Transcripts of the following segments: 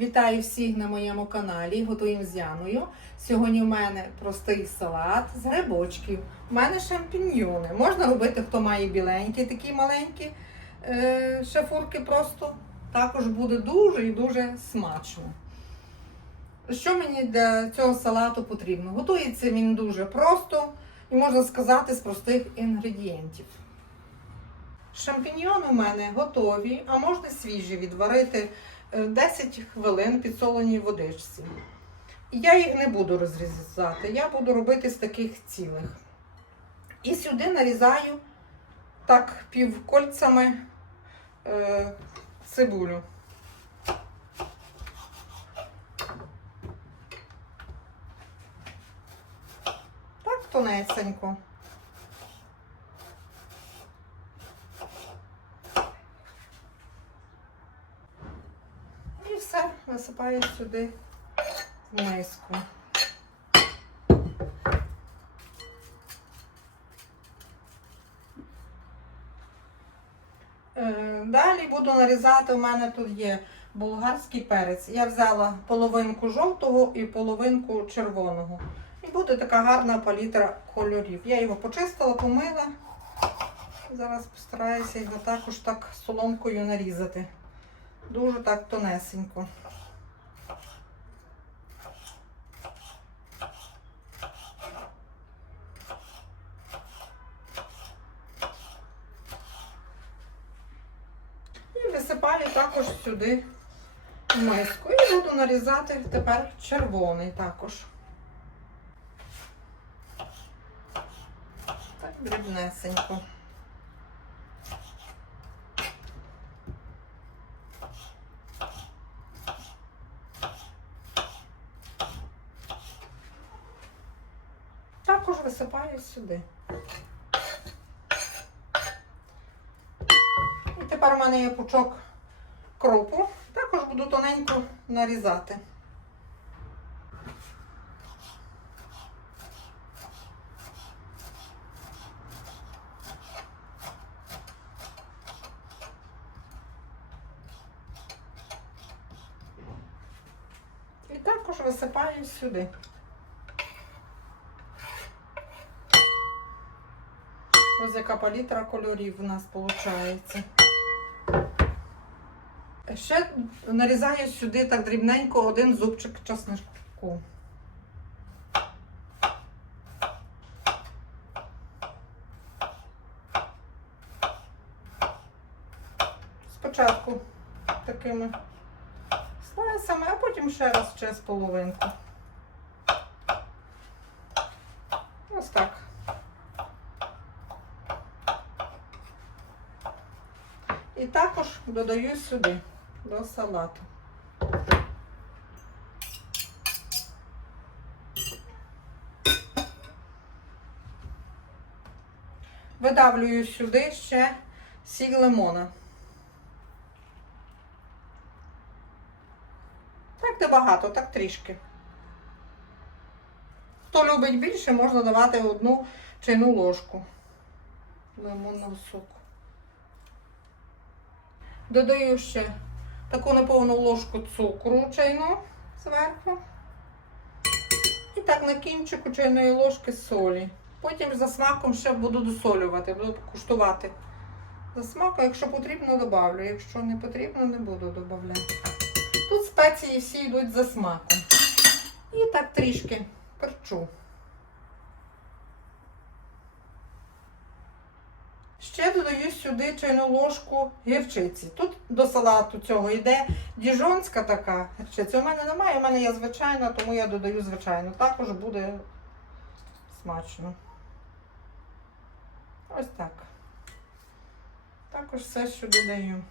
Вітаю всіх на моєму каналі. Готуємо з Яною. Сьогодні в мене простий салат з грибочків. У мене шампіньйони. Можна робити, хто має біленькі, такі маленькі е, шафурки просто. Також буде дуже і дуже смачно. Що мені для цього салату потрібно? Готується він дуже просто і можна сказати з простих інгредієнтів. Шампіньйони у мене готові, а можна свіжі відварити 10 хвилин в підсоленій водичці. Я їх не буду розрізати, я буду робити з таких цілих. І сюди нарізаю так півкольцями е, цибулю. Так тонесенько. І все висипаю сюди в миску. Е, Далі буду нарізати. У мене тут є болгарський перець. Я взяла половинку жовтого і половинку червоного. І буде така гарна палітра кольорів. Я його почистила, помила. Зараз постараюся його також так соломкою нарізати. Дуже так тонесенько. І висипаю також сюди миску. І буду нарізати тепер червоний також. Так, дрібнесенько. Також висипаю сюди. Тепер у мене є пучок кропу. Також буду тоненько нарізати. І також висипаю сюди. Ось яка палітра кольорів у нас виходить. Ще нарізаю сюди так дрібненько один зубчик чесничку. Спочатку такими слайсами, а потім ще раз ще з половинку. Ось так. І також додаю сюди до салату. Видавлюю сюди ще сік лимона. Так небагато, так трішки. Хто любить більше, можна давати одну чайну ложку лимонного соку. Додаю ще таку неповну ложку цукру чайну зверху. І так на кінчику чайної ложки солі. Потім за смаком ще буду досолювати, буду куштувати. За смаком, якщо потрібно, додавлю. Якщо не потрібно, не буду додавати. Тут спеції всі йдуть за смаком. І так трішки перчу. Ще додаю сюди чайну ложку гірчиці. Тут до салату цього йде діжонська така гірчиця. У мене немає, у мене є звичайна, тому я додаю звичайну. Також буде смачно. Ось так. Також все що даю.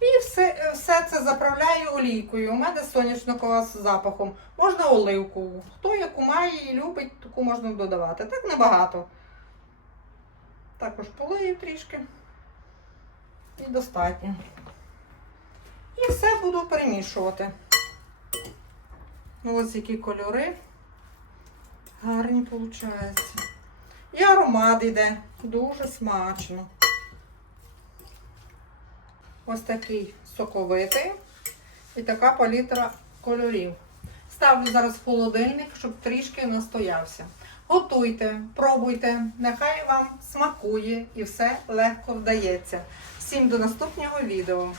І все, все це заправляю олійкою. У мене соняшникова з запахом. Можна оливкову. Хто яку має і любить, таку можна додавати. Так небагато. Також полию трішки. І достатньо. І все буду перемішувати. Ось які кольори. Гарні виходять. І аромат йде. Дуже смачно. Ось такий соковитий і така палітра кольорів. Ставлю зараз в холодильник, щоб трішки настоявся. Готуйте, пробуйте, нехай вам смакує і все легко вдається. Всім до наступного відео.